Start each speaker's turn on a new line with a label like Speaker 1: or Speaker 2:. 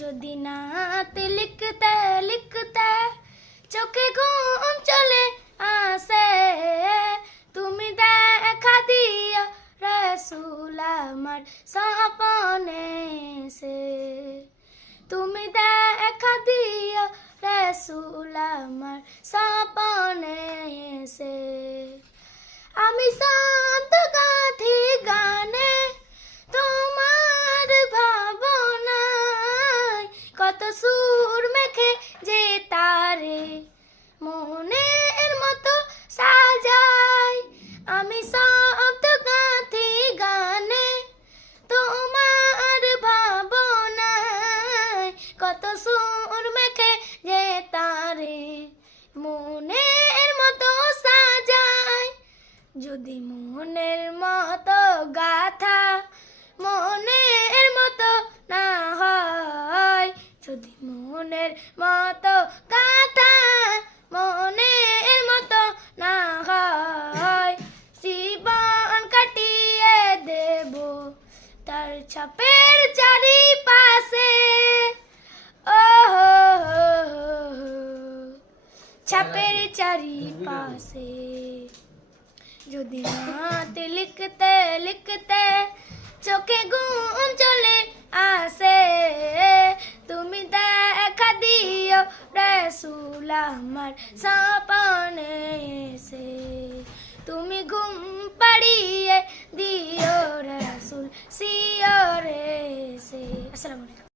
Speaker 1: যদি নাতে লিখতে লিখতে চোখে ঘুম চলে আসে তুমি দেখা দিও রসুল আমার সপনে সে তুমি দেখা দিও রসুল আমার সপনে সে আমি শান্ত কত সুর মেখে যে তারে মনের মতো সাজায় আমি শান্ত গাঁথি গানে তোমার ভাবনায় কত সুর মেখে যে তারে মনের মতো সাজায় যদি মনের মতো গাথা যদি মনের মতো গাথা মনের মতো না হয়, জীবন কাটিয়ে দেব তার ছাপের চারিপাশে ও। ছাপের চারিপাশে যদি নাতে লিখতে লিখতে আমার সাপানে এসে তুমি ঘুম পাড়িয়ে দিও রাসুল সিও রে সে আসসালামু আলাইকুম।